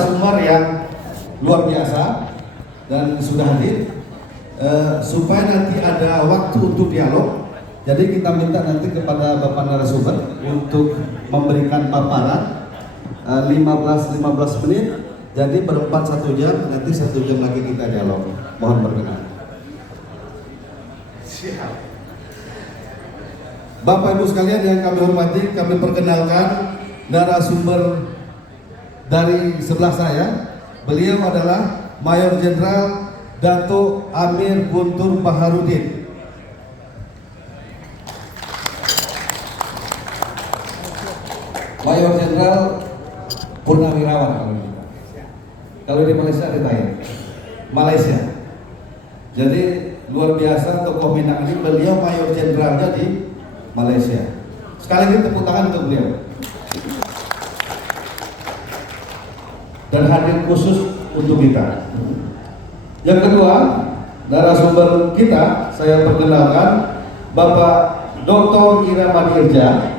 Sumber yang luar biasa dan sudah hadir supaya nanti ada waktu untuk dialog. Jadi kita minta nanti kepada Bapak narasumber untuk memberikan paparan 15 menit. Jadi berempat 1 jam, nanti 1 jam lagi kita dialog. Mohon berkenan. Siap. Bapak Ibu sekalian yang kami hormati, kami perkenalkan narasumber dari sebelah saya. Beliau adalah Mayor Jenderal Dato Amir Guntur Baharudin. Mayor Jenderal Purnawirawan kalau di Malaysia ditanya Malaysia. Jadi luar biasa tokoh Minang ini, beliau Mayor Jenderalnya di Malaysia. Sekali lagi tepuk tangan untuk beliau. Dan hadir khusus untuk kita. Yang kedua, narasumber kita saya perkenalkan Bapak Dr. Irama Dirja.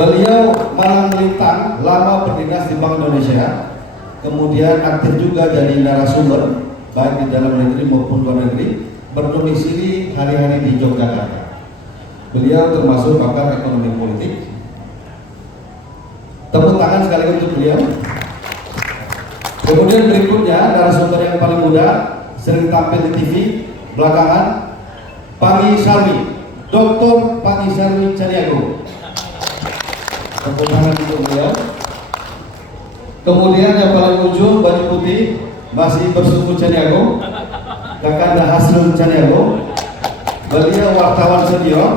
Beliau Malang Melintang, lama berdinas di Bank Indonesia, kemudian aktif juga jadi narasumber baik di dalam negeri maupun luar negeri, berdomisili hari-hari di Yogyakarta. Beliau termasuk pakar ekonomi politik. Tepuk tangan sekali untuk beliau. Kemudian berikutnya narasumber yang paling muda, sering tampil di TV belakangan, Pangi Sarwi, Dr. Pangi Sarwi Caniago. Tepuk tangan untuk beliau. Kemudian yang paling ujung baju putih, masih bersuku Caniago, Kakanda Hasrul Caniago. Beliau wartawan senior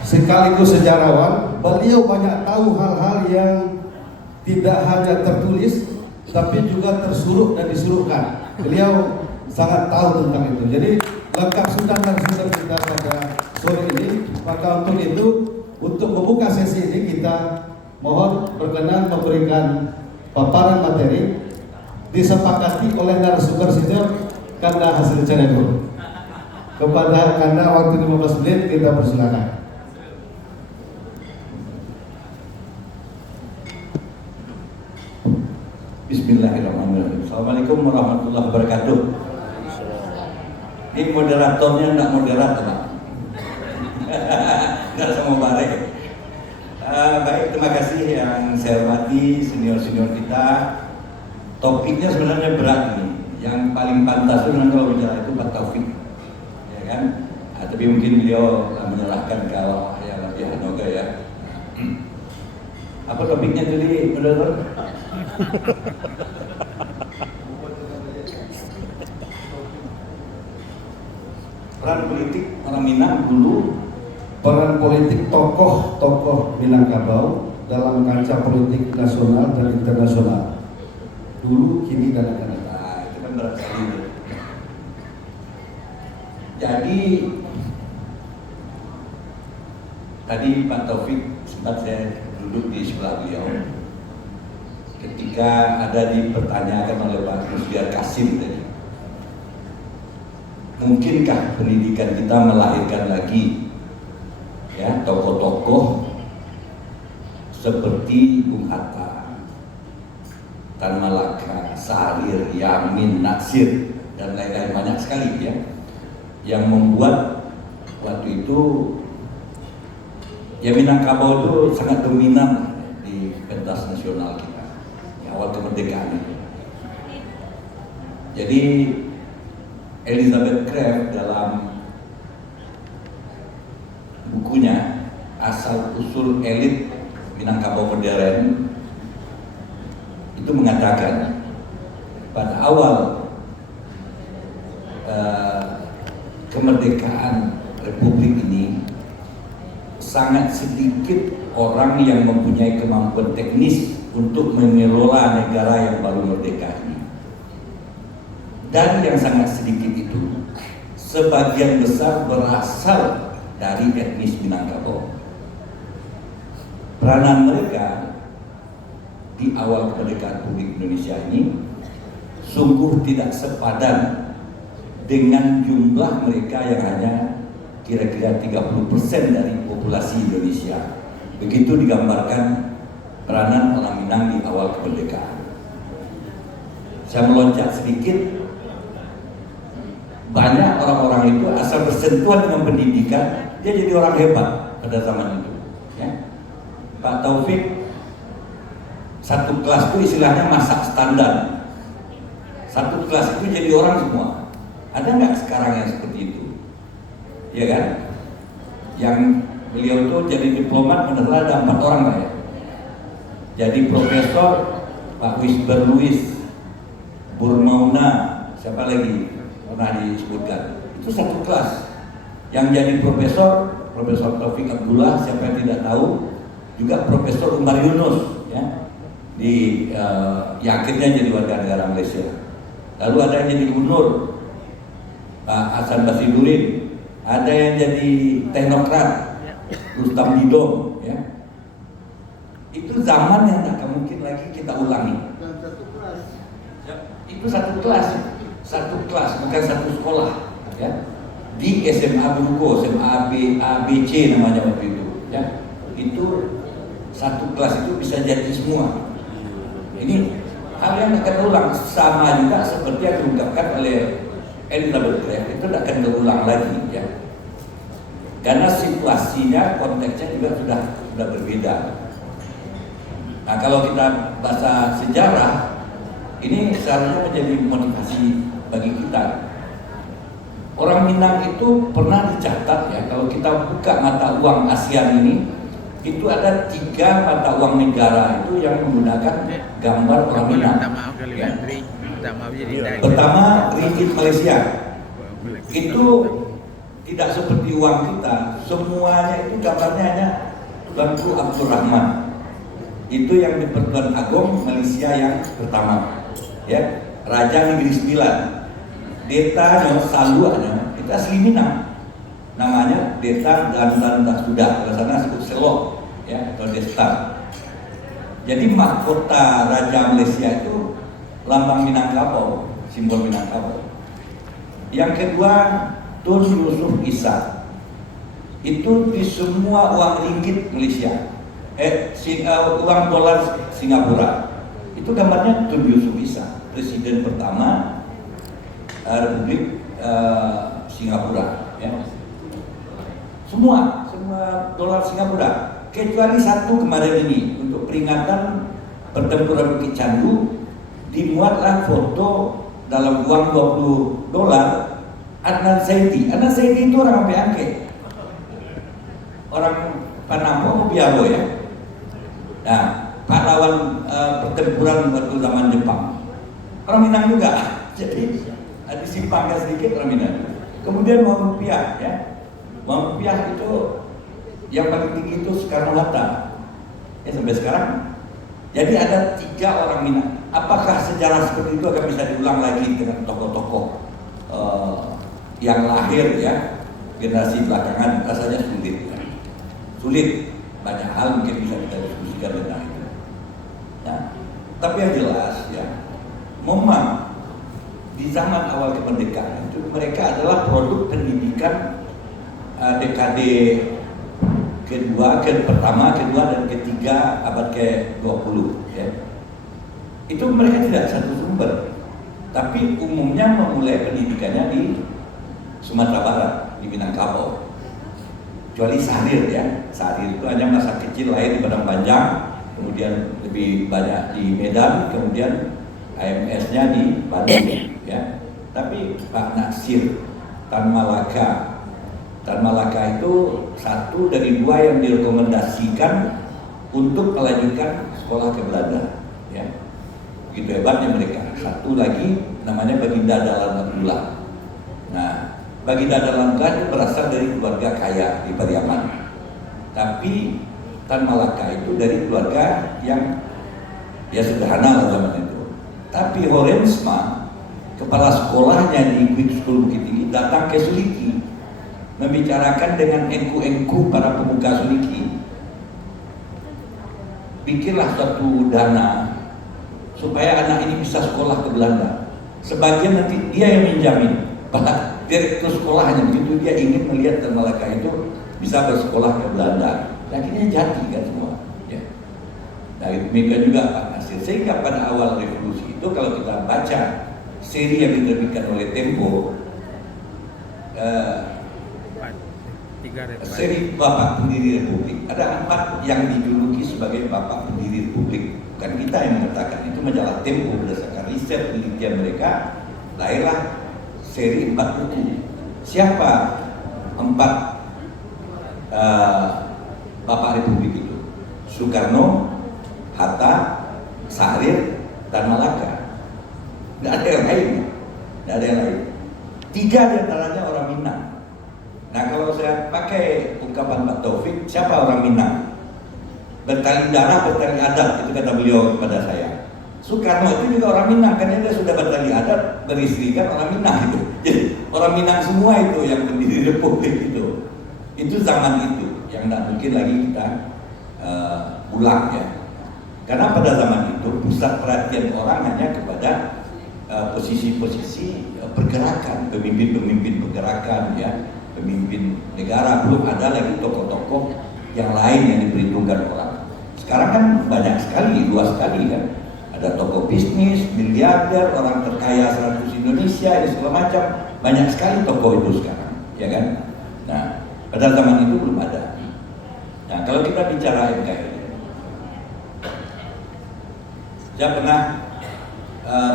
sekaligus sejarawan. Beliau banyak tahu hal-hal yang tidak hanya tertulis tapi juga tersuruh dan disuruhkan. Beliau sangat tahu tentang itu. Jadi lengkap sudah narasumber kita pada sore ini. Maka untuk itu, untuk membuka sesi ini kita mohon berkenan memberikan paparan materi disepakati oleh narasumber senior Kanda Hasrul Caniago. Kepada Kanda waktu 15 menit kita persilakan. Bismillahirrahmanirrahim. Assalamualaikum warahmatullahi wabarakatuh. Ini moderatornya enggak moderat, Pak. Enggak sama bareng. Baik, terima kasih yang saya hormati senior-senior kita. Topiknya sebenarnya berat nih. Yang paling pantas sebenarnya kalau bicara itu Pak Taufik, ya kan? Tapi mungkin beliau menyerahkan kalau ya lebih anoga ya. Apa topiknya tadi, moderator? Peran politik orang Minang dulu. Peran politik tokoh-tokoh Minangkabau dalam kancah politik nasional dan internasional dulu, kini, dan akan datang. Nah, itu kan berat sekali. Jadi tadi Pak Taufik sempat saya duduk di sebelah beliau ketika ada dipertanyakan oleh Pak Musliar Kasim tadi, mungkinkah pendidikan kita melahirkan lagi ya tokoh-tokoh seperti Bung Hatta, Tan Malaka, Sahrir, Yamin, Natsir, dan lain-lain banyak sekali ya, yang membuat waktu itu ya Minangkabau itu sangat dominan di pentas nasional kita ya, awal kemerdekaan itu. Jadi Elizabeth Kraft dalam bukunya Asal Usul Elit Minangkabau Modern itu mengatakan pada awal kemerdekaan Republik ini sangat sedikit orang yang mempunyai kemampuan teknis untuk mengelola negara yang baru merdeka ini. Dan yang sangat sedikit itu sebagian besar berasal dari etnis Minangkabau. Peranan mereka di awal kemerdekaan Republik Indonesia ini sungguh tidak sepadan dengan jumlah mereka yang hanya kira-kira 30% dari populasi Indonesia. Begitu digambarkan peranan orang Minang di awal kemerdekaan. Saya meloncat sedikit, banyak orang-orang itu asal bersentuhan dengan pendidikan, dia jadi orang hebat pada zaman itu. Ya. Pak Taufik, satu kelas itu istilahnya masak standar. Satu kelas itu jadi orang semua. Ada nggak sekarang yang seperti itu? Ya kan? Yang beliau itu jadi diplomat benar ada 4 orang lah ya. Jadi profesor Pak Wisber Luis, Burmauna, siapa lagi pernah disebutkan? Itu satu kelas. Yang jadi Profesor Taufik Abdullah, siapa yang tidak tahu, juga Profesor Umar Yunus, ya, yang akhirnya jadi warga negara Malaysia. Lalu ada yang jadi gubernur, Pak Hasan Basidurin, ada yang jadi teknokrat, Rustam Didong, ya. Itu zaman yang tak mungkin lagi kita ulangi. Dan satu kelas. Itu satu kelas, bukan satu sekolah, ya. Di SMA Buruko, SMA ABC namanya waktu itu, ya. Itu satu kelas itu bisa jadi semua. Ini hal yang akan ulang, sama juga seperti yang diungkapkan oleh N.W. itu tidak akan terulang lagi, ya. Karena situasinya, konteksnya juga sudah berbeda. Nah, kalau kita bahasa sejarah, ini seharusnya menjadi motivasi bagi kita. Orang Minang itu pernah dicatat, ya, kalau kita buka mata uang ASEAN ini, itu ada 3 mata uang negara itu yang menggunakan gambar orang Minang. Ya. Pertama, ringgit Malaysia. Itu tidak seperti uang kita, semuanya itu gambarnya hanya Tuanku Abdul Rahman. Itu yang di Pertuan Agong Malaysia yang pertama, ya, Raja Negeri 9. Deta Saluanya itu asli Minang, namanya Deta Gantan Sudah, kalau sana sebut Selok, ya, atau Desta. Jadi mahkota Raja Malaysia itu lambang Minangkabau, simbol Minangkabau. Yang kedua, Tun Yusuf Isa, itu di semua uang ringgit Malaysia, uang dolar Singapura, itu gambarnya Tun Yusuf Isa, presiden pertama Republik Singapura, ya. Semua dolar Singapura, kecuali satu kemarin ini untuk peringatan pertempuran Bukit Candu, dimuatlah foto dalam uang $20 Adnan Saidi. Adnan Saidi itu orang Angke, orang Panamo Biaro, ya. Nah, pahlawan pertempuran waktu zaman Jepang, orang Minang juga. Jadi disimpangkan sedikit orang Minang. Kemudian uang rupiah, ya. Uang rupiah itu yang paling tinggi itu Soekarno-Hatta, ya, sampai sekarang. Jadi ada 3 orang Minang. Apakah sejarah seperti itu akan bisa diulang lagi dengan tokoh-tokoh yang lahir, ya, generasi belakangan? Rasanya sulit, ya. Sulit. Banyak hal mungkin bisa kita diskusikan tentang itu. Nah, tapi yang jelas, ya, memang di zaman awal kemerdekaan itu mereka adalah produk pendidikan dekade pertama, kedua, dan ketiga abad ke-20, ya. Itu mereka tidak satu sumber, tapi umumnya memulai pendidikannya di Sumatera Barat, di Minangkabau. Kecuali Sahrir, ya. Sahrir itu hanya masa kecil lahir di Padang Panjang, kemudian lebih banyak di Medan, kemudian AMS-nya di Bandung, ya. Tapi Pak Natsir Tan Malaka itu satu dari 2 yang direkomendasikan untuk melanjutkan sekolah ke Belanda, ya. Begitu hebatnya mereka. Satu lagi namanya Baginda Dahlan Abdullah. Nah, Baginda Dahlan Abdullah itu berasal dari keluarga kaya di Pariaman. Tapi Tan Malaka itu dari keluarga yang, ya, sederhana lah zaman itu. Tapi Horensma, kepala sekolahnya di Quick School Bukit Tinggi, datang ke Suliki membicarakan dengan engku-engku para pemuka Suliki. Bikinlah suatu dana supaya anak ini bisa sekolah ke Belanda. Sebagian nanti dia yang menjamin, pada direktur sekolahnya, begitu dia ingin melihat Tan Malaka itu bisa bersekolah ke Belanda. Akhirnya jadi kan semua, ya. Nah, demikian juga Pak Nasir. Sehingga pada awal revolusi itu kalau kita baca seri yang diterbitkan oleh Tempo, seri Bapak Pendiri Republik, ada 4 yang dijuluki sebagai Bapak Pendiri Republik. Bukan kita yang mengatakan, itu majalah Tempo berdasarkan riset penelitian mereka, lahirlah seri 4 buku. Siapa 4 Bapak Republik itu? Soekarno, Hatta, Sahrir, dan Malaka. Tidak ada yang lain. Tidak ada yang lain. 3 diantaranya orang Minang. Nah, kalau saya pakai ungkapan Pak Taufik, siapa orang Minang? Bertali darah, bertali adat, itu kata beliau kepada saya. Soekarno itu juga orang Minang, karena dia sudah bertali adat, beristrikan orang Minang itu. Jadi orang Minang semua itu yang berdiri Republik itu. Itu zaman itu yang tidak mungkin lagi kita ulang ya. Karena pada zaman itu pusat perhatian orang hanya kepada posisi-posisi pergerakan, pemimpin-pemimpin pergerakan ya, pemimpin negara. Belum ada lagi tokoh-tokoh yang lain yang diperhitungkan orang. Sekarang kan banyak sekali, luas sekali kan. Ada tokoh bisnis, miliarder, orang terkaya 100 Indonesia, ini segala macam. Banyak sekali tokoh itu sekarang, ya kan? Nah, pada zaman itu belum ada. Nah, kalau kita bicara NKRI, saya pernah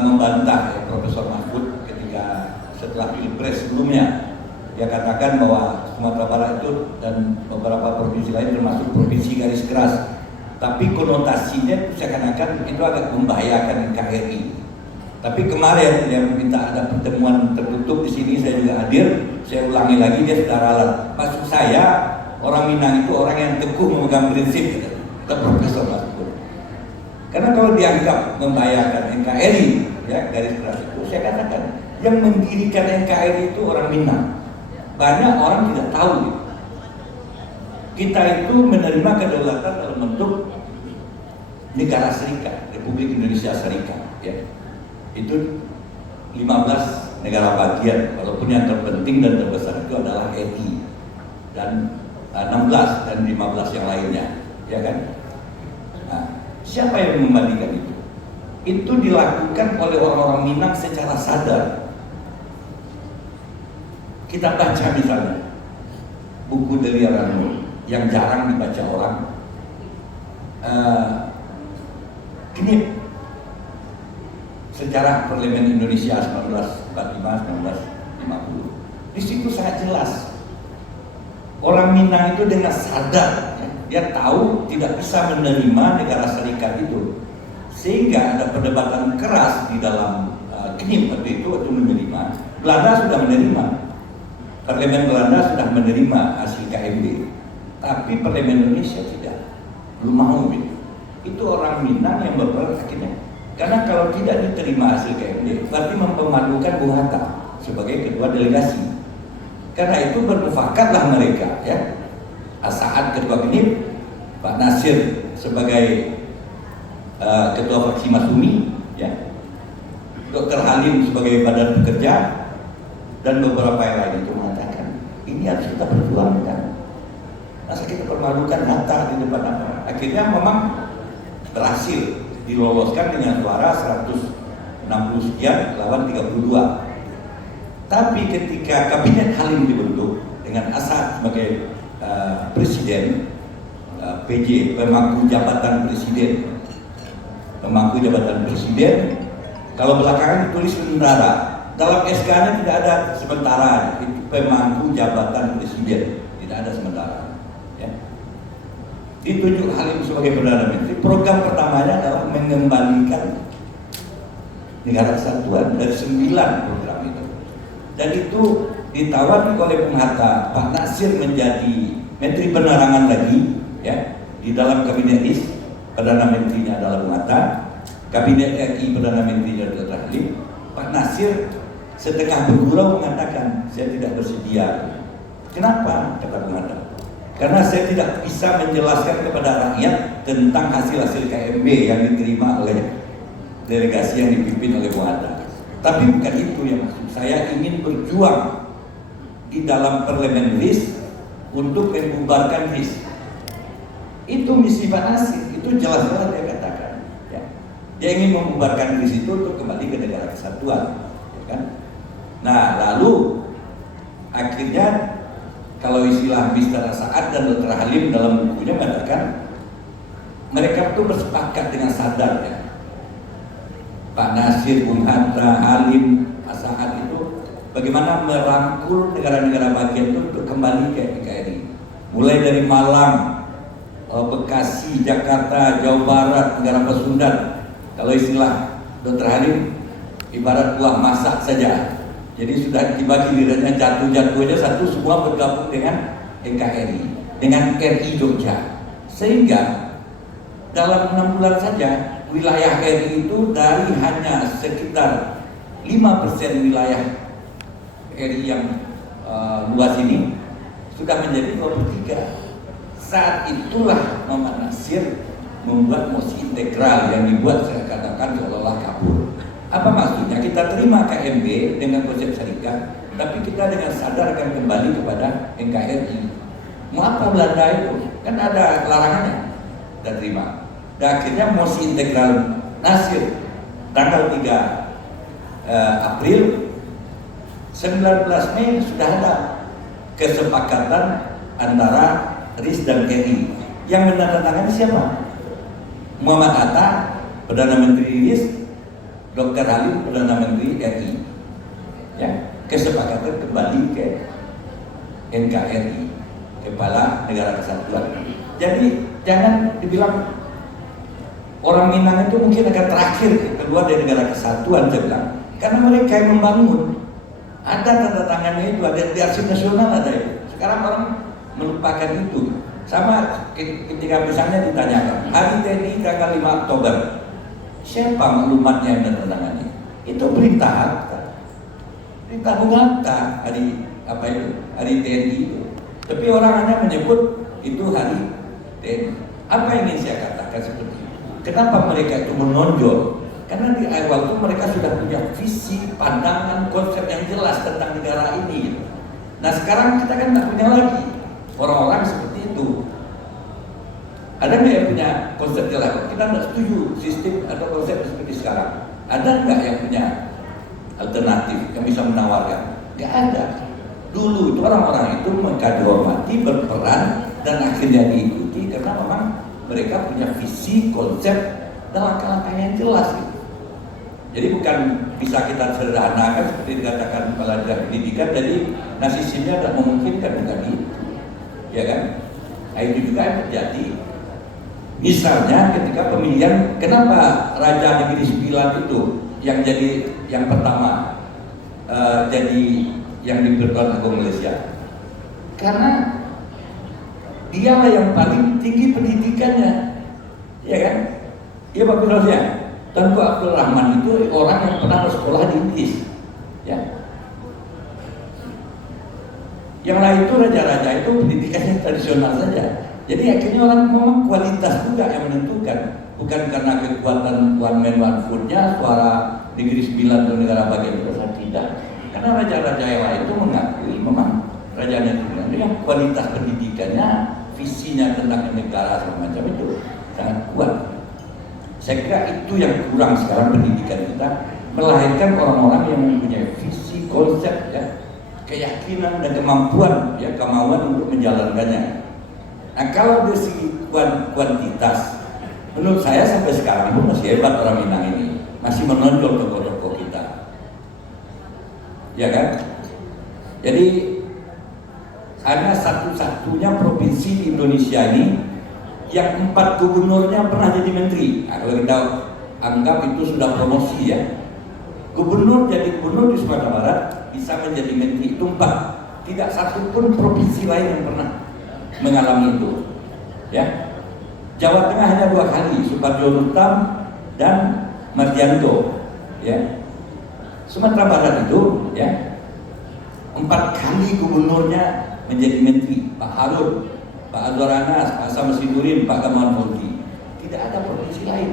membantah ya, Profesor Mahfud ketika setelah Pilpres sebelumnya, dia katakan bahwa Sumatera Barat itu dan beberapa provinsi lain termasuk provinsi garis keras. Tapi konotasinya seakan-akan itu agak membahayakan NKRI. Tapi kemarin dia minta ada pertemuan tertutup di sini, saya juga hadir. Saya ulangi lagi, dia sudah ralat. Maksud saya, orang Minang itu orang yang teguh memegang prinsip, kata Profesor Mahfud. Karena kalau dianggap membahayakan NKRI, ya garis keras itu, saya katakan yang mendirikan NKRI itu orang Minang. Banyak orang tidak tahu gitu. Kita itu menerima kedaulatan dalam bentuk negara serikat, Republik Indonesia Serikat ya. Itu 15 negara bagian, walaupun yang terpenting dan terbesar itu adalah RI dan 16 dan 15 yang lainnya ya kan. Nah, siapa yang membandingkan itu? Itu dilakukan oleh orang-orang Minang secara sadar. Kita baca misalnya buku Delia Ranul yang jarang dibaca orang, ini sejarah Parlemen Indonesia 1945-1950. Di situ sangat jelas orang Minang itu dengan sadar ya, dia tahu tidak bisa menerima negara serikat itu, sehingga ada perdebatan keras di dalam KNIM waktu itu untuk menerima. Belanda sudah menerima, Parlemen Belanda sudah menerima hasil KMB, tapi Parlemen Indonesia tidak, belum mau gitu. Itu orang Minang yang berperan akhirnya. Karena kalau tidak diterima hasil KMB, berarti mempermalukan Bung Hatta sebagai ketua delegasi. Karena itu bermufakatlah mereka, ya. Saat ketua KNIM, Pak Nasir sebagai ketua fraksi Masumi, ya. Dr. Halim sebagai badan pekerja, dan beberapa yang lain itu mengatakan ini harus kita perjuangkan. Masa kita permalukan Hatta di depan apa? Akhirnya memang berhasil diloloskan dengan suara 160 sekian lawan 32. Tapi ketika kabinet Halim dibentuk dengan Asad sebagai presiden, PJ, pemangku jabatan presiden, kalau belakangan ditulis sementara, dalam SK-nya tidak ada sementara, itu pemangku jabatan presiden, tidak ada sementara. Ditunjuk Halim sebagai Perdana Menteri, program pertamanya adalah mengembalikan negara kesatuan dari 9 program itu. Dan itu ditawari oleh Bung Hatta, Pak Nasir menjadi Menteri Penerangan lagi, ya, di dalam kabinet RIS, Perdana Menterinya adalah Bung Hatta, kabinet RI Perdana Menterinya adalah Halim. Pak Nasir setengah bergurau mengatakan, saya tidak bersedia. Kenapa? Kata Bung Hatta. Karena saya tidak bisa menjelaskan kepada rakyat tentang hasil-hasil KMB yang diterima oleh delegasi yang dipimpin oleh Bung Hatta. Tapi bukan itu yang maksud saya, ingin berjuang di dalam Parlemen RIS untuk membubarkan RIS. Itu misi Pak Nasir, itu jelas-jelas dia katakan. Dia ingin membubarkan di situ untuk kembali ke negara kesatuan, ya kan? Nah, lalu akhirnya kalau istilah Mr. Saad dan Dr. Halim dalam bukunya mengatakan mereka itu bersepakat dengan sadar, ya. Pak Nasir, Bung Hatta, Halim, Saad itu bagaimana merangkul negara-negara bagian itu untuk kembali ke NKRI. Mulai dari Malang, Bekasi, Jakarta, Jawa Barat, negara Pasundan. Kalau istilah Dr. Halim ibarat buah masak saja. Jadi sudah dibagi dirinya jatuh-jatuhnya satu semua bergabung dengan NKRI, dengan RI Jogja. Sehingga dalam 6 bulan saja wilayah RI itu dari hanya sekitar 5% wilayah RI yang luas ini sudah menjadi 23. Saat itulah Muhammad Nasir membuat mosi integral yang dibuat saya katakan seolah-olah kabur. Apa maksudnya? Kita terima KMB dengan konsep syarikat, tapi kita dengan sadar akan kembali kepada NKRI. Mau apa Belanda itu? Kan ada larangannya. Dan terima. Dan akhirnya mosi integral Nasir tanggal 3 April 19 Mei sudah ada kesepakatan antara RIS dan RI. Yang menandatangani siapa? Muhammad Hatta, Perdana Menteri RIS, Dr. Halim, Perdana Menteri RI. Ya, kesepakatan kembali ke NKRI, Kepala Negara Kesatuan. Jadi jangan dibilang orang Minang itu mungkin akan terakhir keluar dari negara kesatuan, saya bilang, karena mereka yang membangun. Ada tanda tangannya itu, ada di arsip nasional ada itu. Sekarang orang melupakan itu. Sama ketika misalnya ditanyakan hari TNI tanggal 5 Oktober, siapa maklumatnya yang menandatangani? Itu perintah Hatta, perintah Bung Hatta, hari apa itu, hari TNI itu. Tapi orang hanya menyebut itu hari TNI. Apa yang ingin saya katakan seperti itu? Kenapa mereka itu menonjol? Karena di awal itu mereka sudah punya visi, pandangan, konsep yang jelas tentang negara ini. Nah sekarang kita kan nggak punya lagi orang-orang seperti itu. Ada nggak yang punya konsep jelas? Kita nggak setuju sistem atau konsep seperti sekarang. Ada nggak yang punya alternatif yang bisa menawarkan? Nggak ada. Dulu itu orang-orang itu menghormati, berperan, dan akhirnya diikuti karena memang mereka punya visi, konsep, dan langkah-langkah yang jelas. Gitu. Jadi bukan bisa kita sederhanakan seperti dikatakan pelajar pendidikan. Jadi nasisnya tidak memungkinkan, bukan itu, ya kan? Nah itu juga yang terjadi. Misalnya ketika pemilihan, kenapa Raja Negeri Sembilan itu yang jadi yang pertama jadi yang di Pertuan Agung Malaysia? Karena dialah yang paling tinggi pendidikannya, ya kan? Iya Pak Firdausya. Tunku Abdul Rahman itu orang yang pernah bersekolah di Inggris, ya. Yang lain itu raja-raja itu pendidikannya tradisional saja. Jadi akhirnya orang memang kualitas juga yang menentukan, bukan karena kekuatan one man one food-nya, suara Negeri Sembilan atau negara bagian besar, tidak. Karena raja-raja yang lain itu mengakui memang Raja Negeri Sembilan itu yang kualitas pendidikannya, visinya tentang negara segala macam itu sangat kuat. Saya kira itu yang kurang sekarang pendidikan kita, melahirkan orang-orang yang mempunyai visi, konsep, ya, keyakinan dan kemampuan, ya, kemauan untuk menjalankannya. Nah kalau dari segi kuantitas, menurut saya sampai sekarang pun masih hebat orang Minang ini, masih menonjol tokoh-tokoh kita, ya kan? Jadi hanya satu-satunya provinsi di Indonesia ini yang 4 gubernurnya pernah jadi menteri. Nah, kalau kita anggap itu sudah promosi, ya. Gubernur jadi gubernur di Sumatera Barat bisa menjadi menteri itu 4. Tidak satu pun provinsi lain yang pernah mengalami itu, ya. Jawa Tengah hanya 2 kali, Suparjo Rutam dan Mardianto, ya. Sumatera Barat itu, ya, 4 kali gubernurnya menjadi menteri. Pak Harun, Pak Azwar Anas, Pak Sam Sidurin, Pak Gamawan Fauzi. Tidak ada provinsi lain,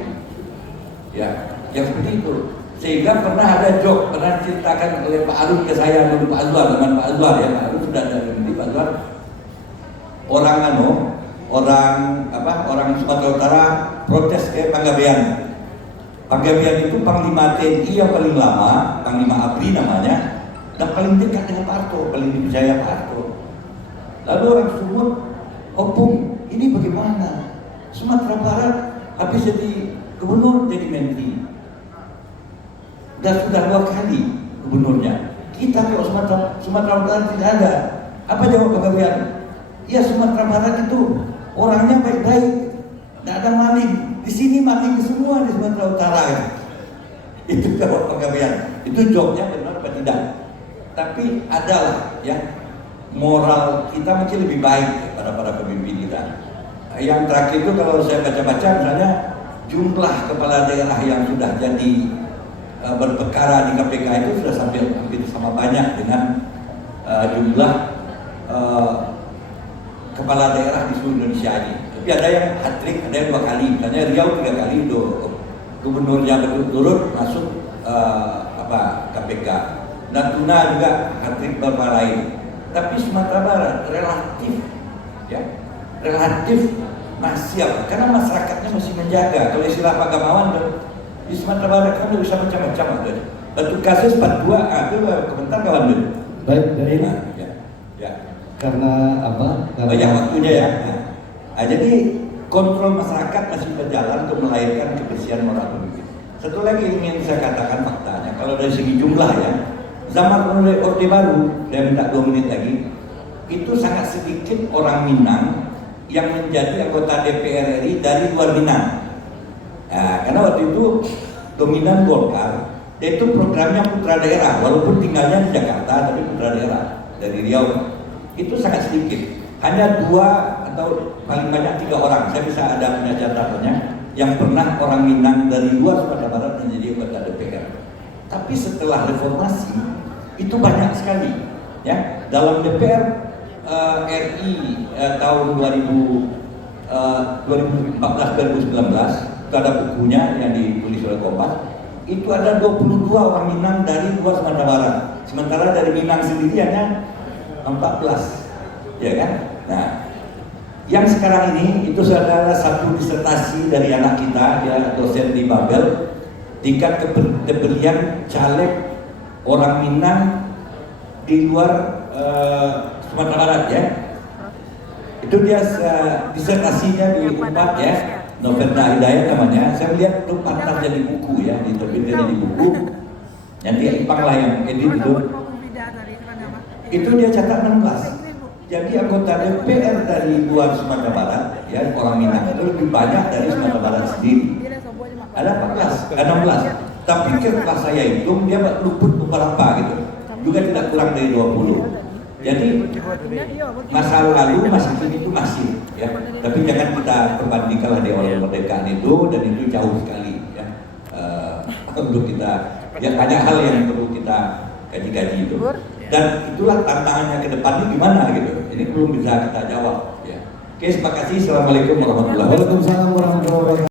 ya, yang seperti itu. Sehingga pernah ada joke, pernah diceritakan oleh Pak Harun ke saya dulu, Pak Azwar, dengan Pak Azwar, ya. Pak Harun sudah ada menteri, Pak Azwar. Orang Sumatera Utara protes ke Panggabean. Panggabean itu Panglima TNI yang paling lama, Panglima ABRI namanya, dan paling dekat dengan Pak Harto, paling dipercaya Pak Harto. Lalu orang Sumut, opung, ini bagaimana? Sumatera Barat habis jadi gubernur, jadi menteri. Dan sudah 2 kali gubernurnya. Kita kalau Sumatera Barat tidak ada. Apa jawab Panggabean? Ya, Sumatera Barat itu orangnya baik-baik, tidak ada maling. Di sini maling semua di Sumatera Utara. Itu jawab Panggabean. Itu jawabnya benar apa tidak? Tapi adalah ya, moral kita mungkin lebih baik daripada para pemimpin kita. Yang terakhir itu kalau saya baca-baca misalnya jumlah kepala daerah yang sudah jadi berperkara di KPK itu sudah sampai hampir sama banyak dengan jumlah kepala daerah di seluruh Indonesia ini. Tapi ada yang hat-trick, ada yang 2 kali. Misalnya Riau 3 kali itu gubernurnya berturut-turut masuk KPK. Natuna juga hat-trick beberapa lain. Tapi Sumatera Barat relatif ya, relatif masih karena masyarakatnya masih menjaga. Kalau istilah Pak Gamawan di Sumatera Barat kan bisa macam-macam ada. Batu kasus 42 itu komentar kawan dulu. Baik, dari ya. Karena apa? Banyak waktunya ya. Jadi kontrol masyarakat masih berjalan untuk melahirkan kebersihan moral pemimpin. Satu lagi ingin saya katakan faktanya, kalau dari segi jumlah ya, zaman Orde Baru, saya minta 2 menit lagi, itu sangat sedikit orang Minang yang menjadi anggota DPR RI dari luar Minang. Nah, karena waktu itu dominan Golkar, itu programnya putra daerah, walaupun tinggalnya di Jakarta, tapi putra daerah dari Riau. Itu sangat sedikit, hanya 2 atau paling banyak 3 orang. Saya bisa ada punya catatannya yang pernah orang Minang dari luar Sumatera Barat menjadi anggota DPR. Tapi setelah reformasi itu banyak sekali ya. Dalam DPR RI tahun 2014-2019 itu ada bukunya yang ditulis oleh Kompas. Itu ada 22 orang Minang dari luar Sumatera Barat. Sementara dari Minang sendiri hanya 14, ya kan? Nah, yang sekarang ini itu adalah satu disertasi dari anak kita, ya, dosen di Babel, tingkat kepedulian caleg orang Minang di luar Sumatera Barat ya. Itu dia disertasinya di UNPAD ya, Noverna Hidayat namanya. Saya melihat itu pantas jadi buku ya, diterbitkan jadi buku. Nanti Ipang lah yang edit itu. Itu dia catat 16. Jadi anggota DPR dari luar Sumatera Barat ya, orang Minang itu lebih banyak dari Sumatera Barat sendiri. Ada 16. Tapi setelah saya hitung dia luput beberapa gitu. Juga tidak kurang dari 20. Jadi masa lalu masa kini itu masih ya. Tapi jangan kita perbandingkanlah di awal kemerdekaan itu, dan itu jauh sekali ya. Untuk kita ya, banyak hal yang perlu kita kaji-kaji itu. Dan itulah tantangannya ke depan ini gimana gitu. Ini belum bisa kita jawab ya. Oke, terima kasih. Assalamualaikum warahmatullahi wabarakatuh. Waalaikumsalam warahmatullahi wabarakatuh.